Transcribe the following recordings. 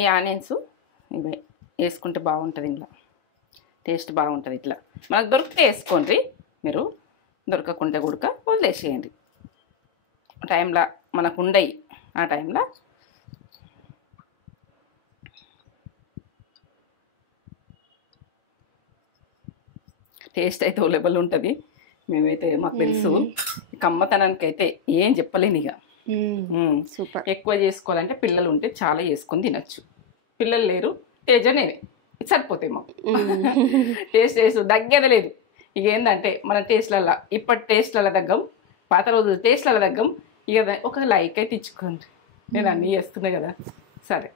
ఈ ఆనియన్స్ ఇవి వేసుకుంటే బాగుంటుంది. ఇంట్లో టేస్ట్ బాగుంటుంది. ఇట్లా మనకు దొరికితే వేసుకోండి, మీరు దొరకకుంటే గుడక వదిలేసేయండి. టైంలో మనకు ఉండయి, ఆ టైంలో టేస్ట్ అయితే ఓలెబుల్ ఉంటుంది. మేమైతే మాకు తెలుసు, కమ్మతనానికి అయితే ఏం చెప్పలేను ఇక. సూపర్. ఎక్కువ చేసుకోవాలంటే పిల్లలు ఉంటే చాలా చేసుకొని తినచ్చు. పిల్లలు లేరు, తేజనే సరిపోతాయి మాకు. టేస్ట్ దగ్గర లేదు. ఇక ఏంటంటే మన టేస్ట్లలో ఇప్పటి టేస్ట్లలో తగ్గం, పాత రోజుల టేస్ట్లలో తగ్గం. ఇక ఒక లైక్ అయితే ఇచ్చుకోండి. నేను అన్నీ చేస్తున్నా కదా. సరే,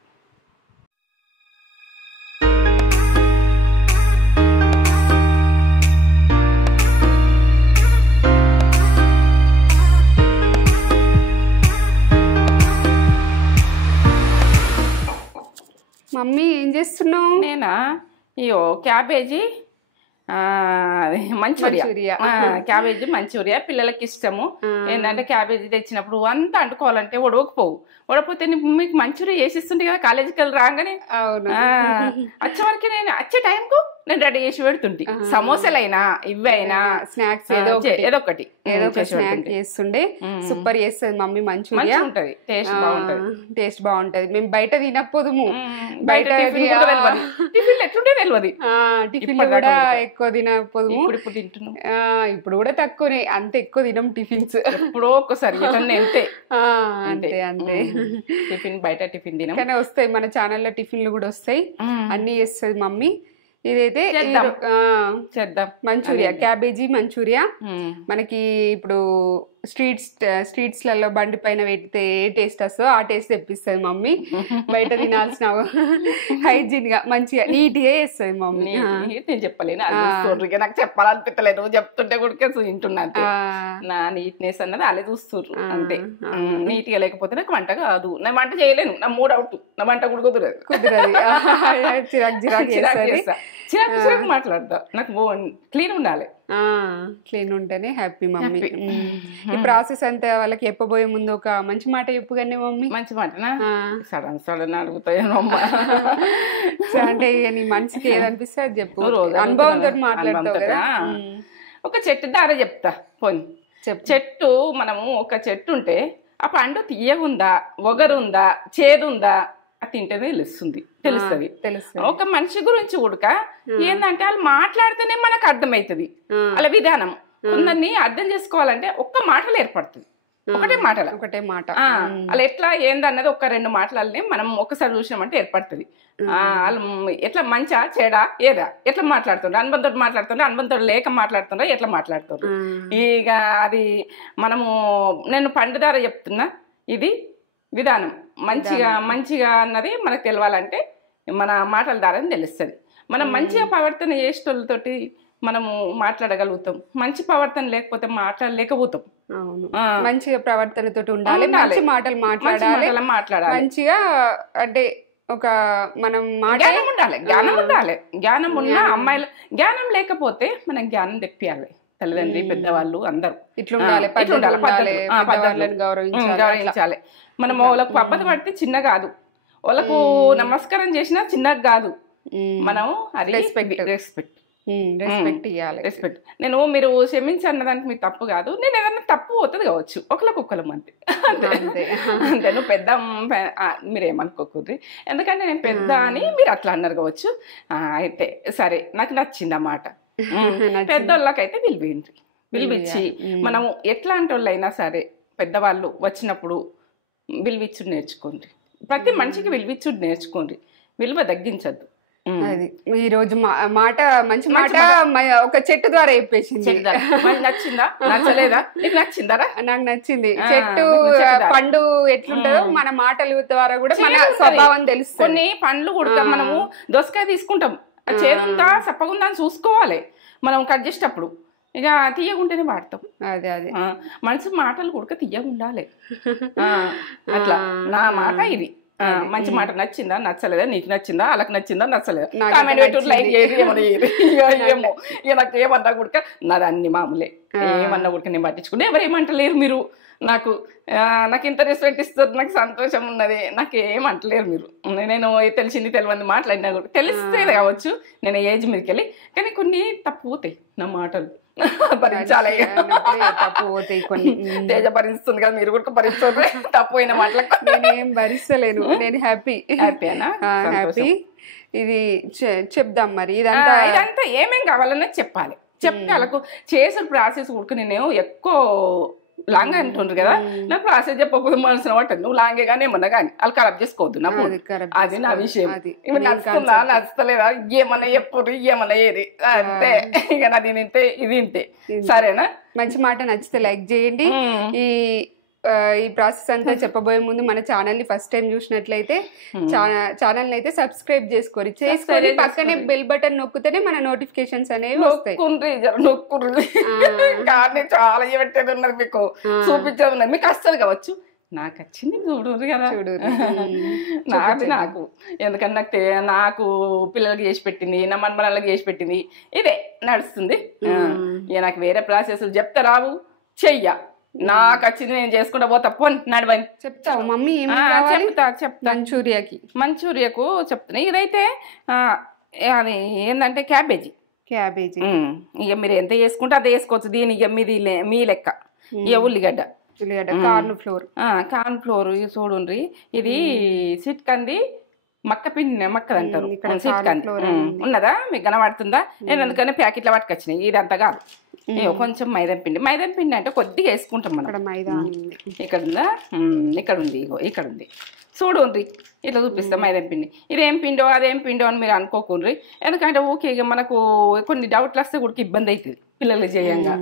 మమ్మీ ఏం చేస్తున్నావు? నేనా అయ్యో క్యాబేజీ మంచూరియా. క్యాబేజీ మంచూరియా పిల్లలకి ఇష్టము. ఏంటంటే క్యాబేజీ తెచ్చినప్పుడు అంతా అంటుకోవాలంటే ఉడవకపోవు. ఉడకపోతే మీకు మంచూరియా చేసిస్తుంది కదా కాలేజీకి వెళ్ళి రాగానే. వచ్చే వరకు నేను వచ్చే టైంకు నేను రెడీ చేసి పెడుతుంటే, సమోసాలైనా ఇవైనా స్నాక్స్ ఏదో ఒకటి స్నాక్ చేస్తుండే. సూపర్ చేస్తుంది మమ్మీ మంచూరియా. ఉంటది, టేస్ట్ బాగుంటది. టేస్ట్ బాగుంటది. మేము బయట తినకపోదుము. బయట టిఫిన్ ఎట్లుంటే తెలియదు. టిఫిన్ కూడా ఎక్కువ తినకపోదుము. ఇప్పుడు తింటున్నాం. ఇప్పుడు కూడా తక్కువనే, అంత ఎక్కువ తినం టిఫిన్స్. ఎప్పుడో ఒక్కసారి అంతే అంతే అంతే. టిఫిన్ బయట టిఫిన్ తినం, కానీ వస్తాయి మన ఛానల్లో టిఫిన్లు కూడా వస్తాయి. అన్ని చేస్తుంది మమ్మీ. ఇదైతే చేద్దాం మంచూరియా, క్యాబేజీ మంచూరియా. మనకి ఇప్పుడు స్ట్రీట్స్ లలో బండి పైన పెడితే ఏ టేస్ట్ వస్తుందో ఆ టేస్ట్ తెప్పిస్తుంది మమ్మీ. బయట తినాల్సిన హైజీన్ గా మంచిగా నీట్ గా చేస్తుంది మమ్మీ. నేను చెప్పలేను, నాకు చెప్పాలనిపించలేదు. నువ్వు చెప్తుంటే కూడా వింటున్నా. నా నీట్నెస్ అన్నది అలా చూస్తుర్రు అంతే. నీట్ గా లేకపోతే నాకు వంట కాదు. నా వంట చేయలేను, నా మూడ్ అవుట్. నా వంట కూడా కుదరదు. చిరాకు మాట్లాడతా. నాకు క్లీన్ ఉండాలి. క్లీన్ ఉంటేనే హ్యాపీ మమ్మీ. ఈ ప్రాసెస్ అంతా వాళ్ళకి చెప్పబోయే ముందు ఒక మంచి మాట చెప్పు కానీ మమ్మీ. మంచి మాటనా? సడన్ సడన్ అడుగుతాను అంటే నీ మనసుకి ఏదనిపిస్తే అది చెప్పు. అనుభవంతో మాట్లాడతావు కదా. ఒక చెట్టు దారా చెప్తా పోని. చెట్టు మనము ఒక చెట్టు ఉంటే ఆ పండు తీయగుందా, ఒగరుందా, చేదుందా తింటేనే తెలుస్తుంది. ఒక మనిషి గురించి ఉడక ఏంటంటే వాళ్ళు మాట్లాడితేనే మనకు అర్థమవుతుంది అలా విధానం. కొందరిని అర్థం చేసుకోవాలంటే ఒక్క మాటలు ఏర్పడుతుంది. ఒకటే మాట అలా ఎట్లా ఏందన్నది ఒక రెండు మాటలనే మనం ఒకసారి చూసినామంటే ఏర్పడుతుంది. వాళ్ళు ఎట్లా మంచా చెడా ఏదా ఎట్లా మాట్లాడుతుండ్రు, అనుబంధంతో మాట్లాడుతుండ్రు, అనుబంధంతో లేక మాట్లాడుతుండ్రు, ఎట్లా మాట్లాడుతుండ్రు. ఇక అది మనము నేను పండుదార చెప్తున్నా. ఇది విధానం మంచిగా అన్నది మనకు తెలవాలంటే మన మాటల ద్వారా తెలుస్తుంది. మనం మంచిగా ప్రవర్తన చేసేటోళ్ళతోటి మనము మాట్లాడగలుగుతాం. మంచి ప్రవర్తన లేకపోతే మాట్లాడలేకపోతాం. మంచిగా ప్రవర్తనతో ఉండాలి, మంచి మాటలు మాట్లాడాలి. మంచిగా అంటే ఒక మనం జ్ఞానం ఉండాలి. జ్ఞానం ఉన్న అమ్మాయిలు, జ్ఞానం లేకపోతే మనం జ్ఞానం తెప్పియాలి. తల్లిదండ్రి పెద్దవాళ్ళు అందరూ గౌరవించాలి. మనం వాళ్ళకు అబ్బద్ధం పడితే చిన్న కాదు, వాళ్ళకు నమస్కారం చేసినా చిన్నగా కాదు. మనం అది రెస్పెక్ట్ రెస్పెక్ట్. నేను మీరు క్షమించి అన్నదానికి మీకు తప్పు కాదు. నేను ఏదన్నా తప్పు అవుతుంది కావచ్చు, ఒకరికొకరు అంతే అంతే. నువ్వు పెద్ద మీరేమనుకోకూడదు, ఎందుకంటే నేను పెద్ద అని మీరు అట్లా అన్నారు కావచ్చు. అయితే సరే, నాకు నచ్చింది అన్నమాట. పెద్దోళ్ళకైతే విలువిచ్చి మనము ఎట్లాంటి వాళ్ళు అయినా సరే పెద్దవాళ్ళు వచ్చినప్పుడు విలువిచ్చుడు నేర్చుకోండి. ప్రతి మనిషికి విలువిచ్చుడు నేర్చుకోండి, విలువ తగ్గించద్దు. అది ఈ రోజు మాట మంచి మాట ఒక చెట్టు ద్వారా చెప్పేసింది. నచ్చిందా నచ్చలేదా? నీకు నచ్చిందరా? నాకు నచ్చింది. చెట్టు పండు ఎట్లుంటుందో మన మాటల ద్వారా కూడా మన స్వభావం తెలుస్తుంది. కొన్ని పండ్లు కూడా మనము దోసకాయ తీసుకుంటాం, చేదుందా సప్పగుందా అని చూసుకోవాలి మనం కట్ చేసేటప్పుడు. ఇక తీయగుంటేనే వాడతాం. అదే మనసు మాటలు కూడా తీయగుండాలి. అట్లా నా మాట ఇది. మంచి మాట నచ్చిందా నచ్చలేదా, నీకు నచ్చిందా, వాళ్ళకి నచ్చిందా నచ్చలేదా, నాకైతే కామెంట్ పెట్టు, నచ్చింది. లైక్ చేయదు, ఏమన్నా చేయదు. ఏమో ఇక నాకు ఏమన్నా కూడా నాది అన్ని మామూలే, ఏమన్నా కూడా నేను పట్టించుకుని ఎవరు ఏమంటలేరు మీరు నాకు. నాకు ఇంత రెస్పెక్ట్ ఇస్తారు, నాకు సంతోషం ఉన్నది. నాకు ఏమంటలేరు మీరు. నేను తెలిసింది తెలియని మాట్లాడినా కూడా తెలిస్తే కావచ్చు నేను ఏజ్ మీదకి వెళ్ళి, కానీ కొన్ని తప్పుతాయి నా మాటలు భరించాలి. తప్పు పోతాయి కొన్ని. తేజ భరిస్తుంది కదా, మీరు కూడా భరిస్తారు తప్పు అయిన మాటలకు. నేనేం భరిస్తలేను, నేను హ్యాపీ. హ్యాపీనా? హ్యాపీ. ఇది చెప్దాం మరి. ఇదంతా ఏమేం కావాలనే చెప్పాలి. చెప్తే వాళ్ళకు చేసిన ప్రాసెస్ కూడా నేను ఎక్కువ లాంగ్ అంటుండ్రు కదా, నా ప్రాసెస్ చెప్పకపోతే మనసున పట్టదు. నువ్వు లాంగే కానీ ఏమన్నా కానీ వాళ్ళు ఖరాబ్ చేసుకోవద్దు నా ఫుడ్. అది నా విషయం. ఇప్పుడు నచ్చుతుందా నచ్చలేదా, ఏమన్నా చెప్పు, ఏమన్నా ఏది అంతే. ఇక నాది ఇంతే, ఇది ఇంతే. సరేనా? మంచి మాట నచ్చితే లైక్ చేయండి. ఈ ప్రాసెస్ అంతా చెప్పబోయే ముందు మన ఛానల్ ని ఫస్ట్ టైం చూసినట్లయితే ఛానల్ ని అయితే సబ్స్క్రైబ్ చేసుకొని పక్కనే బెల్ బటన్ నొక్కితేనే మన నోటిఫికేషన్స్ అనేవి వస్తాయి. నొక్కుండ్రి కానీ చాలా పెట్టేది ఉన్నది, మీకు చూపించేది ఉన్నది, మీకు అస్సలు కావచ్చు. నాకు వచ్చింది చూడు కదా, చూడు నాకు ఎందుకంటే నాకు పిల్లలకి చేసి పెట్టింది, నా మనమరాళ్ళకి చేసి పెట్టింది, ఇదే నడుస్తుంది. ఇక నాకు వేరే ప్రాసెస్ చెప్తా రావు, చెయ్య. నాకు వచ్చింది నేను చేసుకుంటా పోతా. పోన్ నడవని చెప్తావు మమ్మీ? చెప్తా. మంచూరియాకు చెప్తున్నా. ఇదైతే అది ఏంటంటే క్యాబేజీ. ఇక మీరు ఎంత చేసుకుంటే అది వేసుకోవచ్చు. దీని ఇక మీ లెక్క. ఇక ఉల్లిగడ్డ, కార్న్ ఫ్లోర్ చూడండి. ఇది సిట్కంది మక్కది అంటారు. సిట్కంది ఉన్నదా మీకు కనబడుతుందా? నేను అందుకనే ప్యాకెట్లో పట్టుకొచ్చినాయి. ఇది అంతా కాదు, కొంచెం మైదా పిండి. అంటే కొద్దిగా వేసుకుంటాం మనం. ఇక్కడ ఉందా? ఇక్కడ ఉంది, ఇగో ఇక్కడ ఉంది చూడండి. ఇట్లా చూపిస్తాం మైదా పిండి. ఇదేం పిండో అదేం పిండో అని మీరు అనుకోకుండ్రి. ఎందుకంటే ఓకే ఇక మనకు కొన్ని డౌట్లు వస్తే కూడా ఇబ్బంది అవుతుంది పిల్లలు చేయంగా.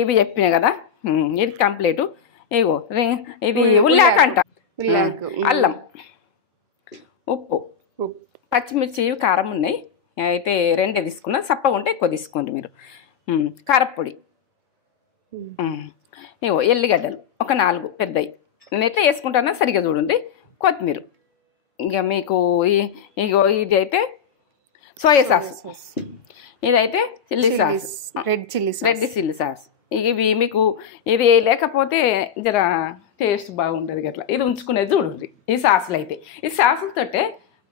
ఇవి చెప్పినా కదా, ఇది కంప్లీట్. ఇగో ఇది ఉల్లాక అంట, అల్లం, ఉప్పు, పచ్చిమిర్చి, ఇవి కారం ఉన్నాయి. అయితే రెండే తీసుకున్నా, సప్పగా ఉంటే ఎక్కువ తీసుకోండి మీరు. కారప్పొడి, ఇగో ఎల్లిగడ్డలు ఒక 4 పెద్దవి. నేను ఎట్లా వేసుకుంటానో సరిగ్గా చూడండి. కొత్తిమీర, ఇక మీకు ఇగో ఇది అయితే సోయా సాస్, ఇదైతే chilli sauce, red chilli sauce. ఇవి మీకు ఇది లేకపోతే జర టేస్ట్ బాగుంటుంది అట్లా. ఇది ఉంచుకునేది చూడండి. ఈ సాసులు అయితే ఈ సాసులతోటే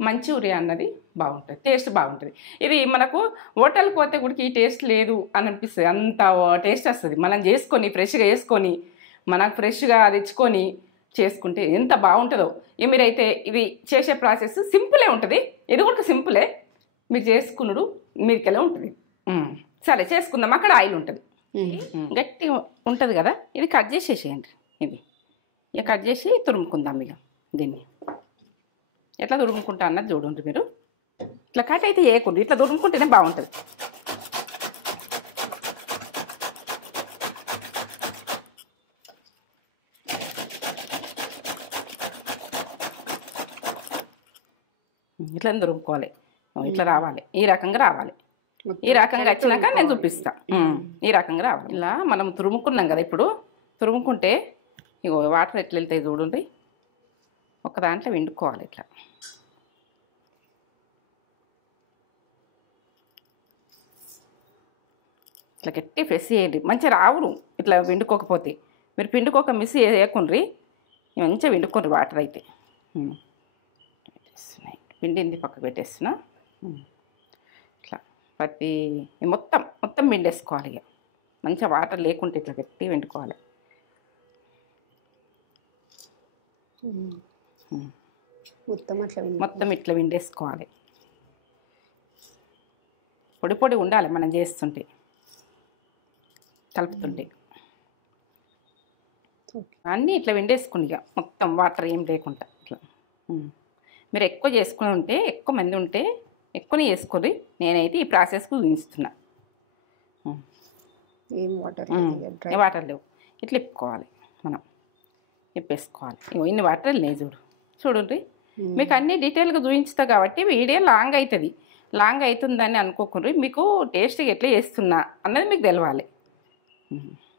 మంచూరియా అన్నది బాగుంటుంది, టేస్ట్ బాగుంటుంది. ఇది మనకు హోటల్కి పోతే కూడా ఈ టేస్ట్ లేదు అని అనిపిస్తుంది, అంత టేస్ట్ వస్తుంది. మనం చేసుకొని ఫ్రెష్గా వేసుకొని మనకు ఫ్రెష్గా తెచ్చుకొని చేసుకుంటే ఎంత బాగుంటుందో. మీరైతే ఇది చేసే ప్రాసెస్ సింపులే ఉంటుంది. ఇది కూడా సింపులే, మీరు చేసుకున్నాడు మీరికెలా ఉంటుంది. సరే చేసుకుందాం. అక్కడ ఆయిల్ ఉంటుంది, గట్టిగా ఉంటుంది కదా. ఇది కట్ చేసేసేయండి. ఇది ఇక కట్ చేసి తురుముకుందాం. ఇక దీన్ని ఎట్లా తురుముకుంటా అన్నది చూడండి మీరు. ఇట్లా కట్ అయితే వేయకూడదు, ఇట్లా తురుముకుంటేనే బాగుంటుంది. ఇట్లా తురుముకోవాలి, ఇట్లా రావాలి, ఈ రకంగా రావాలి. ఈ రకంగా వచ్చినాక నేను చూపిస్తా. ఈ రకంగా రావాలి. ఇలా మనం తురుముకున్నాం కదా, ఇప్పుడు తురుముకుంటే ఇగో వాటర్ ఎట్లా వెళ్తాయి చూడండి. ఒక దాంట్లో వండుకోవాలి. ఇట్లా ఇట్లా గట్టి ఫ్రెష్ చేయండి. మంచిగా రావును ఇట్లా వండుకోకపోతే. మీరు పిండుకోక మిస్ చేయకుండ్రి, మంచిగా వండుకోండి. వాటర్ అయితే పిండింది పక్కకు పెట్టేస్తున్నా. ఇట్లా ప్రతి మొత్తం పిండేసుకోవాలి. ఇక మంచిగా వాటర్ లేకుంటే ఇట్లా గట్టి వండుకోవాలి. మొత్తం ఇట్లా వండేసుకోవాలి. పొడి పొడి ఉండాలి మనం చేస్తుంటే, కలుపుతుంటే. అన్నీ ఇట్లా వండేసుకుని ఇక మొత్తం వాటర్ ఏం లేకుండా ఇట్లా. మీరు ఎక్కువ చేసుకుని ఉంటే, ఎక్కువ మంది ఉంటే ఎక్కువనే చేసుకొని. నేనైతే ఈ ప్రాసెస్కు చూపిస్తున్నా. వాటర్ లేవు, ఇట్లా ఇప్పుకోవాలి. మనం ఇప్పేసుకోవాలి. ఇన్ని వాటర్ లేవు చూడండి. మీకు అన్ని డీటెయిల్గా చూపించుతా కాబట్టి వీడియో లాంగ్ అవుతుంది. లాంగ్ అవుతుందని అనుకోకుండా మీకు టేస్ట్గా ఎట్లా చేస్తున్నా అన్నది మీకు తెలవాలి.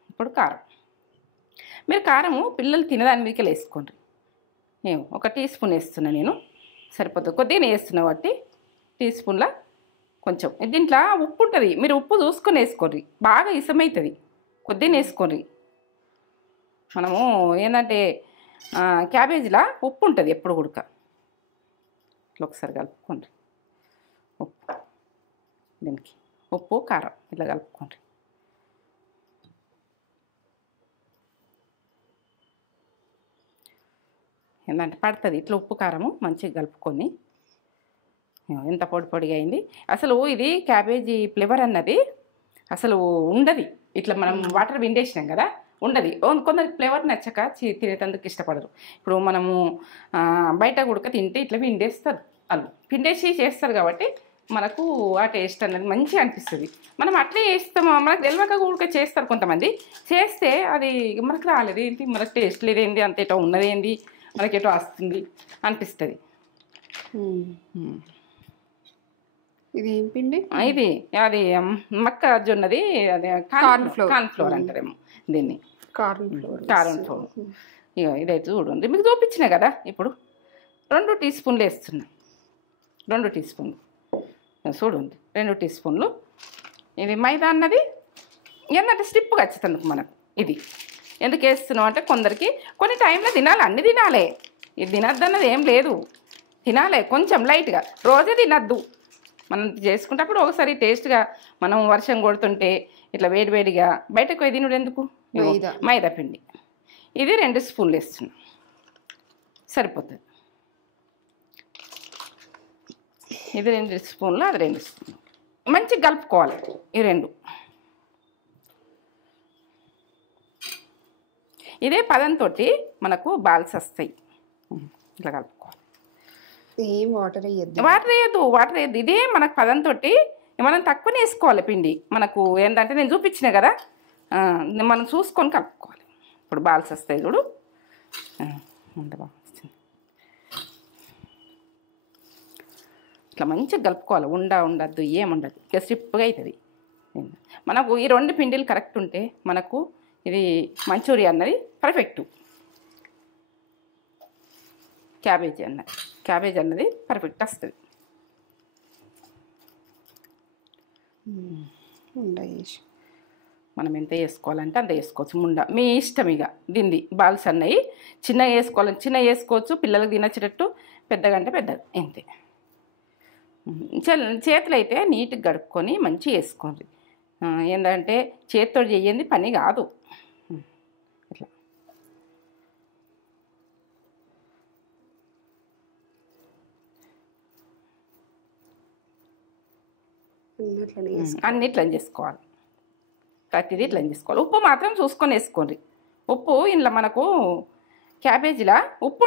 ఇప్పుడు కారం, మీరు కారము పిల్లలు తినదాని మీదకి వేసుకోండి. ఒక టీ స్పూన్ వేస్తున్నా నేను, సరిపోతుంది. కొద్దిగా వేస్తున్నా కాబట్టి టీ స్పూన్ల కొంచెం. దీంట్లో ఉప్పు ఉంటుంది, మీరు ఉప్పు చూసుకొని వేసుకోర్రి, బాగా ఇసమవుతుంది. కొద్దిగా వేసుకోర్రి. మనము ఏంటంటే క్యాబేజీలా ఉప్పు ఉంటుంది ఎప్పుడు ఉడక. ఇట్లా ఒకసారి కలుపుకోండి. ఉప్పు, దీనికి ఉప్పు కారం ఇట్లా కలుపుకోండి. ఏంటంటే పడుతుంది ఇట్లా ఉప్పు కారము మంచిగా కలుపుకొని. ఎంత పొడి పొడిగా అయింది. అసలు ఇది క్యాబేజీ ఫ్లేవర్ అన్నది అసలు ఉండదు. ఇట్లా మనం వాటర్ విండేసినాం కదా, ఉండదు. కొందరికి ఫ్లేవర్ నచ్చక తినేటందుకు ఇష్టపడరు. ఇప్పుడు మనము బయట ఉడక తింటే ఇట్లా విండేస్తారు, వాళ్ళు పిండేసి చేస్తారు కాబట్టి మనకు ఆ టేస్ట్ అనేది మంచిగా అనిపిస్తుంది. మనం అట్లే చేస్తాము, మనకు తెలియక ఉడక చేస్తారు కొంతమంది. చేస్తే అది మనకు రాలేదు, ఏంటి మనకు టేస్ట్ లేదేంది, అంత ఎటో ఉన్నదేంది, మనకి ఎటో వస్తుంది అనిపిస్తుంది. ఇది ఏం పిండి? ఇది అది మొక్కజొన్నది, అదే కార్న్ ఫ్లోర్ అంటారేమో దీన్ని. Corn flour. ఇక ఇదైతే చూడండి, మీకు చూపించిన కదా. ఇప్పుడు 2 టీ స్పూన్లు వేస్తున్నా, 2 టీ స్పూన్లు చూడండి, 2 టీ స్పూన్లు. ఇది మైదా అన్నది ఏంటంటే స్టిప్గా వచ్చేందుకు మనకు. ఇది ఎందుకు వేస్తున్నాం అంటే కొందరికి కొన్ని టైంలో తినాలి, అన్నీ తినాలి. ఇది తినద్దు అన్నది ఏం లేదు, తినాలి కొంచెం లైట్గా, రోజే తినద్దు. మనం చేసుకుంటప్పుడు ఒకసారి టేస్ట్గా, మనం వర్షం కొడుతుంటే ఇట్లా వేడివేడిగా బయటకు పోయి తినుడు ఎందుకు. మైదా పిండి ఇది 2 స్పూన్లు వేస్తున్నాం, సరిపోతుంది. ఇది 2 స్పూన్లు, అది 2 స్పూన్లు. మంచిగా కలుపుకోవాలి ఈ 2. ఇదే పదంతో మనకు బాల్స్ వస్తాయి. ఇట్లా కలుపుకోవాలి. ఏం వాటర్ వేయద్దు, వాటర్ వేయద్దు. ఇదే మనకు పదంతో మనం తక్కువనే వేసుకోవాలి పిండి. మనకు ఏంటంటే నేను చూపించిన కదా, మనం చూసుకొని కలుపుకోవాలి. ఇప్పుడు బాల్స్ వస్తాయి చూడు, అంత బాగా వస్తుంది. ఇట్లా మంచిగా కలుపుకోవాలి, ఉండద్దు, ఏముండదు, ఇక స్టిప్గా అవుతుంది. మనకు ఈ 2 పిండిలు కరెక్ట్ ఉంటే మనకు ఇది మంచూరియా అన్నది పర్ఫెక్ట్. క్యాబేజ్ అన్నది పర్ఫెక్ట్ వస్తుంది. మనం ఎంత వేసుకోవాలంటే అంత వేసుకోవచ్చు. మీ ఇష్టం. ఇక దీన్ని బాల్స్ అన్నవి చిన్నగా వేసుకోవాలని చిన్నగా వేసుకోవచ్చు, పిల్లలకు తినచ్చేటట్టు. పెద్దగా అంటే పెద్దగా, అంతే. చేతులు అయితే నీట్గా గడుపుకొని మంచిగా వేసుకోండి. ఏంటంటే చేతితో చేయండి పని కాదు. ఇట్లా అన్ని ఇట్లా చేసుకోవాలి, ప్రతిదీ ఇట్లా చేసుకోవాలి. ఉప్పు మాత్రం చూసుకొని వేసుకోండి. ఉప్పు ఇంట్లో మనకు క్యాబేజీలా ఉప్పు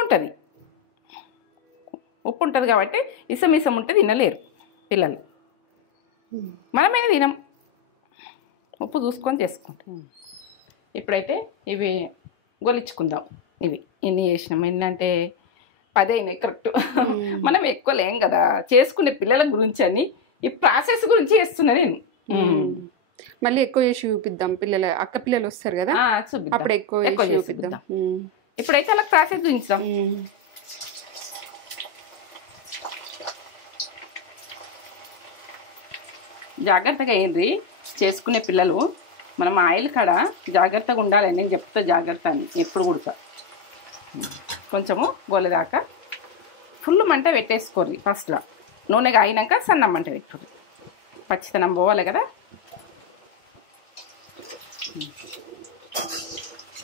ఉంటుంది కాబట్టి ఇసం ఉంటే తినలేరు పిల్లలు. మనమైనా తినం, ఉప్పు చూసుకొని చేసుకుంటాం. ఇప్పుడైతే ఇవి గొలిచుకుందాం. ఇవి ఇన్ని చేసినాం, ఏంటంటే 10 అయినాయి కరెక్ట్. మనం ఎక్కువ లేం కదా చేసుకునే పిల్లల గురించి అని ఈ ప్రాసెస్ గురించి చేస్తున్నా నేను. మళ్ళీ ఎక్కువ చేసి చూపిద్దాం, అక్క పిల్లలు వస్తారు కదా, అప్పుడు ఎక్కువ చూపిద్దాం. ఇప్పుడైతే అలా ప్రాసెస్ చూపించాం. జాగ్రత్తగా అయ్యింది చేసుకునే పిల్లలు. మనం ఆయిల్ కాడ జాగ్రత్తగా ఉండాలి, నేను చెప్తా జాగ్రత్త అని ఎప్పుడు కూడా. కొంచెము గోలేదాకా ఫుల్ మంట పెట్టేసుకోర్రి ఫస్ట్లో. నూనెగా అయినాక సన్నం మంట పెట్టుకోండి, పచ్చితనం పోవాలి కదా.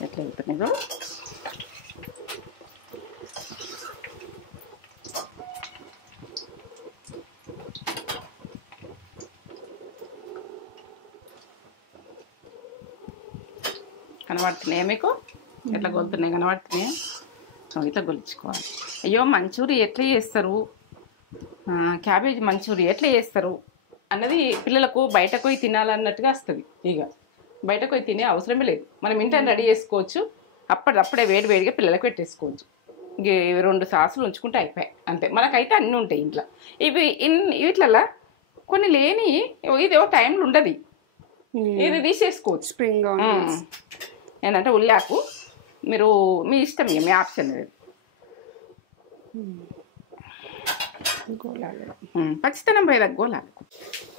ఎట్లా వెళ్తున్నాయి కనబడుతున్నాయా మీకు? ఎట్లా గొలుతున్నాయి కనబడుతున్నాయా? ఇట్లా గొలుచుకోవాలి. అయ్యో మంచూరి ఎట్లా చేస్తారు, క్యాబేజ్ మంచూరి ఎట్లా చేస్తారు అన్నది పిల్లలకు బయటకు పోయి తినాలన్నట్టుగా వస్తుంది. ఇక బయటకు పోయి తినే అవసరమే లేదు, మనం ఇంట్లో రెడీ చేసుకోవచ్చు. అప్పుడే వేడివేడిగా పిల్లలకు పెట్టేసుకోవచ్చు. ఇక 2 సాసులు ఉంచుకుంటే అయిపోయాయి, అంతే. మనకైతే అన్నీ ఉంటాయి ఇంట్లో. వీటిలలో కొన్ని లేని ఇది ఒక టైంలో ఉండదు, ఇది తీసేసుకోవచ్చు. స్ప్రింగ్ ఏంటంటే ఉల్లాకు మీరు మీ ఇష్టం, మీ ఆప్షన్. గోలాలి. పచ్చితనం పోయేదాకా గోలాలి.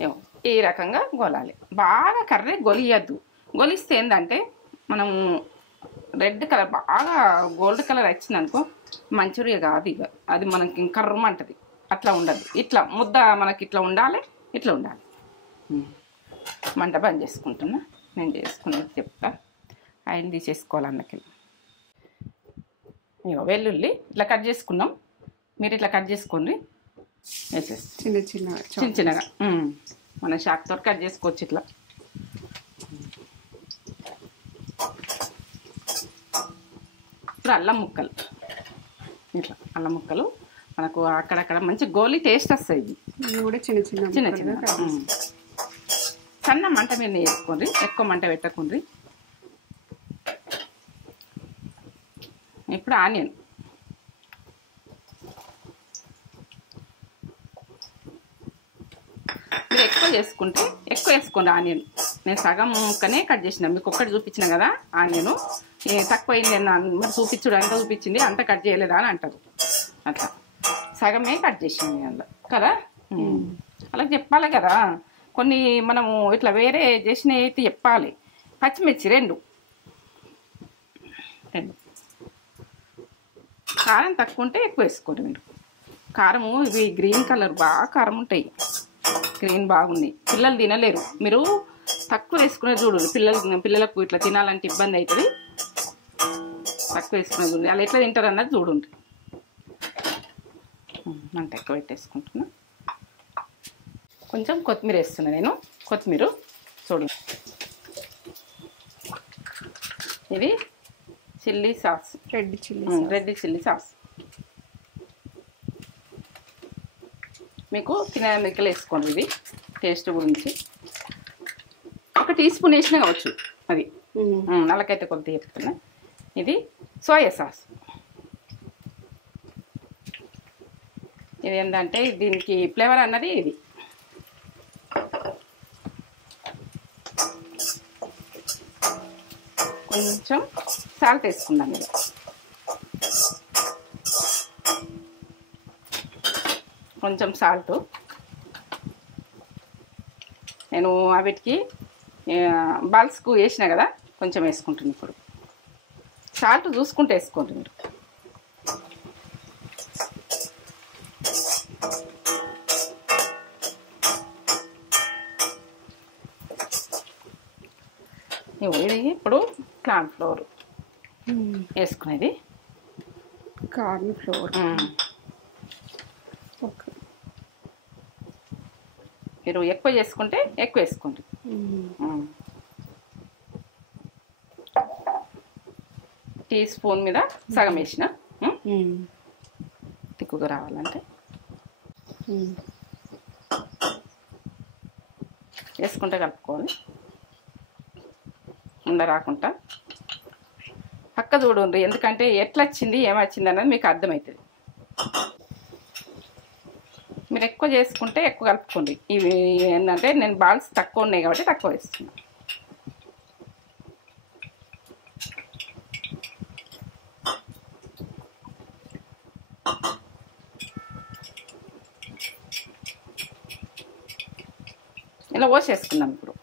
ఏమో ఈ రకంగా గోలాలి. బాగా కర్రీ గొలియద్దు. గొలిస్తే ఏంటంటే మనం రెడ్ కలర్ బాగా గోల్డ్ కలర్ వచ్చిందనుకో మంచూరియా కాదు. ఇక అది మనకి కర్రమంటది. అట్లా ఉండదు. ఇట్లా ముద్ద మనకి ఇట్లా ఉండాలి. ఇట్లా ఉండాలి. మంట బంద్ చేసుకుంటున్నా. నేను చేసుకునేది చెప్తా. ఆయన తీసేసుకోవాలి అన్నకి. ఇగో వెల్లుల్లి ఇట్లా కట్ చేసుకున్నాం. మీరు ఇట్లా కట్ చేసుకోండి. వేసేసి చిన్న చిన్నగా మన షాక్తో కట్ చేసుకోవచ్చు. ఇట్లా ఇప్పుడు అల్లం ముక్కలు, ఇట్లా అల్లం ముక్కలు మనకు అక్కడక్కడ మంచి గోలి టేస్ట్ వస్తాయి. ఇవి కూడా చిన్న చిన్న చిన్న చిన్న సన్న మంట మీద వేసుకోండి. ఎక్కువ మంట పెట్టకుండ్రి. ఇప్పుడు ఆనియన్ మీరు ఎక్కువ చేసుకుంటే ఎక్కువ వేసుకోండి ఆనియన్. నేను సగం ముక్కనే కట్ చేసిన, మీకు ఒక్కటి చూపించిన కదా ఆనియను. తక్కువైంది మరి చూపించుడు అంత చూపించింది, అంత కట్ చేయలేదా అని అంటారు. అట్లా సగమే కట్ చేసింది అందులో కదా. అలా చెప్పాలి కదా. కొన్ని మనము ఇట్లా వేరే చేసినవి అయితే చెప్పాలి. పచ్చిమిర్చి రెండు కారం తక్కువ ఉంటే ఎక్కువ వేసుకోండి మీరు. కారము ఇవి గ్రీన్ కలర్ బాగా కారం ఉంటాయి. గ్రీన్ బాగుంది. పిల్లలు తినలేరు. మీరు తక్కువ వేసుకునే చూడండి. పిల్లలకు ఇట్లా తినాలంటే ఇబ్బంది అవుతుంది. తక్కువ వేసుకునే చూడండి. వాళ్ళు ఎట్లా తింటారు అన్నది చూడండి. మంట ఎక్కువ పెట్టేసుకుంటున్నా. కొంచెం కొత్తిమీర వేస్తున్నా నేను. కొత్తిమీర చూడండి. ఇది chilli sauce, red chilli sauce. మీకు తినే మిక్కలు వేసుకోండి. ఇది టేస్ట్ గురించి 1 టీ స్పూన్ వేసినా కావచ్చు. అది నల్లకైతే కొద్దిగా చెప్తున్నా. ఇది సోయా సాస్. ఇది ఏంటంటే దీనికి ఫ్లేవర్ అన్నది ఇది. కొంచెం సాల్ట్ వేసుకుందాం. ఇది కొంచెం సాల్ట్ నేను వీటికి బాల్స్కు వేసిన కదా, కొంచెం వేసుకుంటుంది. ఇప్పుడు సాల్ట్ చూసుకుంటూ వేసుకోండి మీరు. ఇది ఇప్పుడు కార్న్ ఫ్లోర్ వేసుకునేది. Corn flour okay. మీరు ఎక్కువ చేసుకుంటే ఎక్కువ వేసుకోండి. టీ స్పూన్ మీద సగం వేసిన తిక్కుగా రావాలంటే వేసుకుంటే కలుపుకోవాలి. ఉండ రాకుండా పక్క చూడండి. ఎందుకంటే ఎట్లా వచ్చింది ఏమొచ్చింది అన్నది మీకు అర్థమవుతుంది. మీరు ఎక్కువ చేసుకుంటే ఎక్కువ కలుపుకోండి. ఇవి ఏంటంటే నేను బాల్స్ తక్కువ ఉన్నాయి కాబట్టి తక్కువ వేస్తున్నా. ఇలా పోసేసుకుందాం. ఇప్పుడు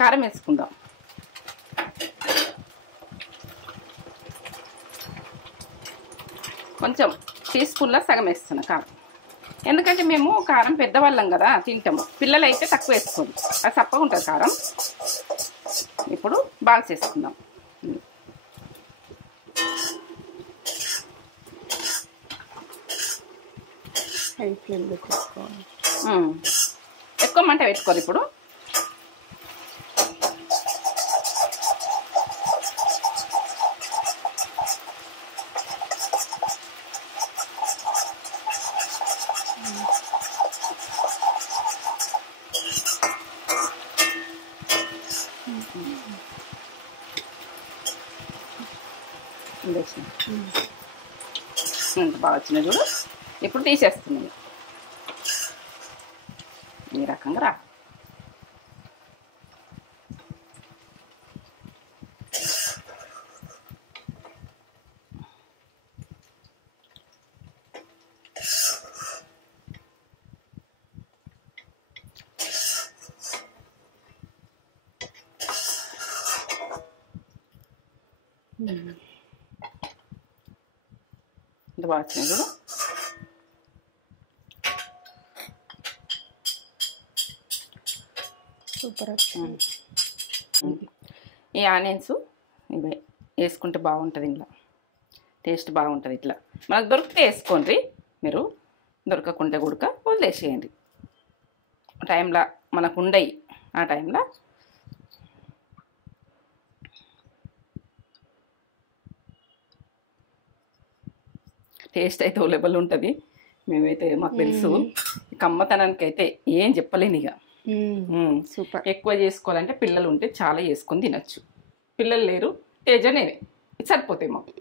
కారం వేసుకుందాం. కొంచెం టీ స్పూన్లో సగం వేస్తున్నా కారం. ఎందుకంటే మేము కారం పెద్దవాళ్ళం కదా తింటాము. పిల్లలు అయితే తక్కువ వేసుకోండి, అది చప్పగా ఉంటుంది కారం. ఇప్పుడు బాల్స్ వేసుకుందాం. హై ఫ్లేమ్లో పెట్టుకోవాలి. ఎక్కువ మంట పెట్టుకోవాలి. ఇప్పుడు ఎంత బాగా వచ్చినాయి చూడు. ఇప్పుడు తీసేస్తున్నాను ఈ రకంగా రా. ఎంత బాగా వచ్చినాయి చూడు. సూపర్. ఈ ఆనియన్స్ ఇవి వేసుకుంటే బాగుంటుంది. ఇంట్లో టేస్ట్ బాగుంటుంది. ఇట్లా మనకు దొరికితే వేసుకోండి, మీరు దొరకకుంటే గుడక వదిలేసేయండి. టైంలో మనకు ఉండయి, ఆ టైంలో టేస్ట్ అయితే అవైలబుల్ ఉంటుంది. మేమైతే మాకు తెలుసు, కమ్మతనానికి అయితే ఏం చెప్పలేను ఇక. సూపర్. ఎక్కువ చేసుకోవాలంటే పిల్లలు ఉంటే చాలా చేసుకొని తినచ్చు. పిల్లలు లేరు, తేజనే సరిపోతాయి మాకు.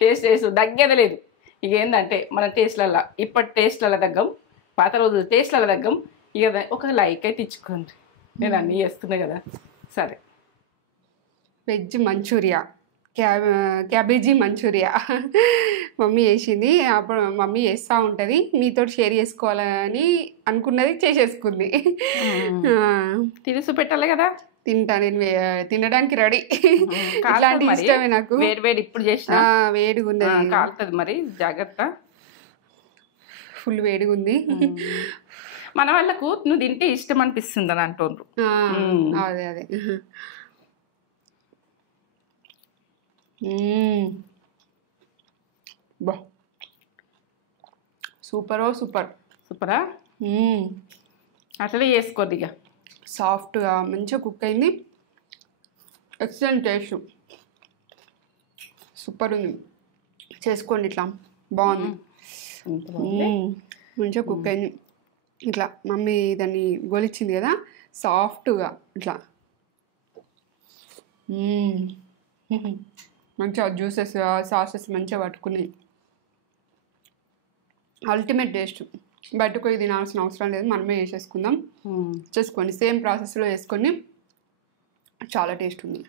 టేస్ట్ దగ్గర లేదు. ఇక ఏంటంటే మన టేస్ట్లలో ఇప్పటి టేస్ట్లలో తగ్గం, పాత రోజుల టేస్ట్లలో తగ్గం. ఇక ఒక లైక్ అయితే ఇచ్చుకోండి. నేను అన్నీ చేస్తున్నా కదా. సరే, veg manchurian, cabbage manchurian mummy చేసింది. అప్పుడు మమ్మీ చేస్తూ ఉంటుంది, మీతో షేర్ చేసుకోవాలని అనుకున్నది చేసేసుకుంది. తిరుసు పెట్టాలి కదా. తింటా నేను, తినడానికి రెడీ. ఇట్లాంటి ఇష్టమే నాకు. వేడి వేడి ఇప్పుడు చేసిన వేడిగా ఉంది, కాలుతుంది మరి, జాగ్రత్త. ఫుల్ వేడిగా ఉంది. మన వాళ్ళకు నువ్వు తింటే ఇష్టం అనిపిస్తుంది అని అంటుండ్రు. అదే అదే. బా, సూపరో సూపర్. సూపరా? అట్లనే చేసుకోద్ది. ఇక సాఫ్ట్గా మంచిగా కుక్ అయింది. ఎక్సలెంట్ టేస్ట్, సూపర్ ఉంది. చేసుకోండి ఇట్లా, బాగుంది. మంచిగా కుక్ అయింది. ఇట్లా మమ్మీ దాన్ని గొలిచింది కదా, సాఫ్ట్గా ఇట్లా. మంచిగా జ్యూసెస్ సాసెస్ మంచిగా పట్టుకున్నాయి. Ultimate taste. బయటకు పోయి తినాల్సిన అవసరం లేదు, మనమే చేసేసుకుందాం. చేసుకోండి, సేమ్ ప్రాసెస్లో వేసుకొని. చాలా టేస్ట్ ఉంది.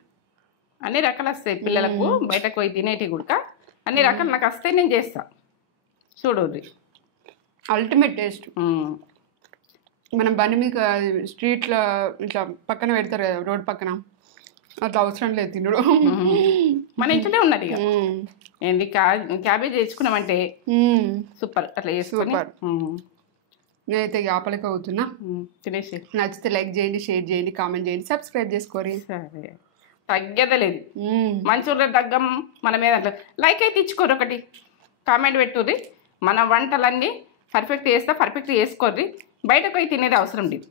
అన్ని రకాలు వస్తాయి పిల్లలకు, బయటకు పోయి తినేటి గుడక అన్ని రకాలు నాకు వస్తాయి, నేను చేస్తా. చూడండి, అల్టిమేట్ టేస్ట్. మనం బండి మీద స్ట్రీట్లో ఇట్లా పక్కన పెడతారు కదా, రోడ్ పక్కన, అట్లా అవసరం లేదు తినడు. మన ఇంట్లోనే ఉన్నది. ఇక ఏంది క్యాబేజ్ తెచ్చుకున్నామంటే సూపర్. అట్లా సూపర్. నేనైతే ఆపలేక అవుతున్నా. తినేసి నచ్చితే లైక్ చేయండి, షేర్ చేయండి, కామెంట్ చేయండి, సబ్స్క్రైబ్ చేసుకోండి. సరే, తగ్గదలేదు. మంచూరియా తగ్గం మన మీద. లైక్ అయితే ఇచ్చుకోరు, ఒకటి కామెంట్ పెట్టుర్రి. మన వంటలన్నీ పర్ఫెక్ట్ చేస్తా, పర్ఫెక్ట్ చేసుకోర్రి. బయటకు పోయి తినేది అవసరం లేదు.